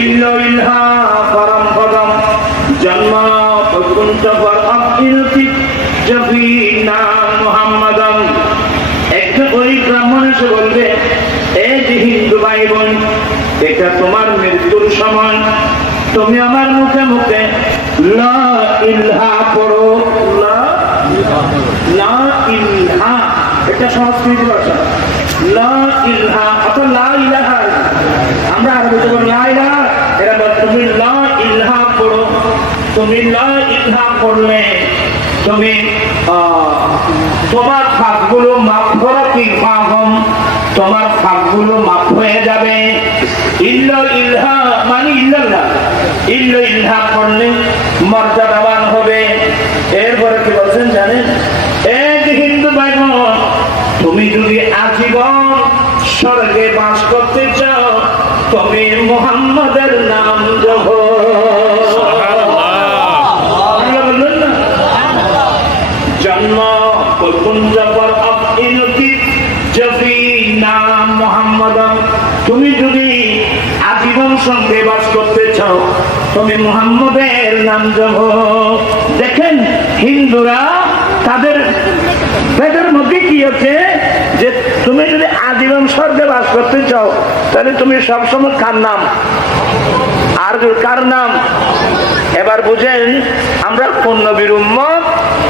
ইল্লা ইল্হা পরম পদম জন্ম কুঞ্জ পর আকিলতি জফিনা মুহাম্মাদান। একটা ওই ব্রাহ্মণ এসে বলবে, এই যে হিন্দু ভাই বোন, এটা তোমার মৃত্যুর সময়, তুমি আমার মুখে মুখে লা ইলাহা পড়ো। লা ইলাহা এটা সংস্কৃত ভাষা। লা ইলাহা অথবা লা ইলাহা, আমরা আরবিতে বলি লা ইলাহা, এরা বলে তুমি লা ইলাহা পড়ো। তুমি লা ইলাহা পড়লে তুমি তোমার পাপগুলো মাফ করো, কি পাপম তোমার পাপগুলো মাফ হয়ে যাবে। ইল্লা ইলাহা মানে ইল্লাল্লাহ, ইল্লা ইলাহা পড়লে মর্যাদাবান হবে। এরপরে কি বলছেন জানেন? এক হিন্দু ভাই বোন, তুমি যদি আজীবন স্বর্গে বাস করতে চাও, তুমি মুহাম্মাদের নাম জপো। জন্ম কুঞ্জ পর আকিলতি জফিনা মুহাম্মাদান। তুমি যদি আজীবন সঙ্গে বাস করতে চাও, তুমি মুহাম্মাদের নাম জপো। দেখেন হিন্দুরা তাদের বেদের মধ্যে কি আছে যে তুমি যদি আজীবন স্বর্গে বাস করতে চাও, তাহলে তুমি সবসময় কার নাম আর কার নাম? এবার বুঝেন আমরা কোন নবীর উম্মত,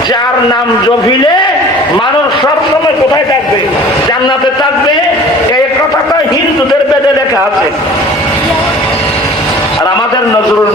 যার নাম জপিলে মানুষ সবসময় কোথায় থাকবে? জান্নাতে থাকবে। এই কথাটা হিন্দুদের বেদে লেখা আছে। আর আমাদের নজরুল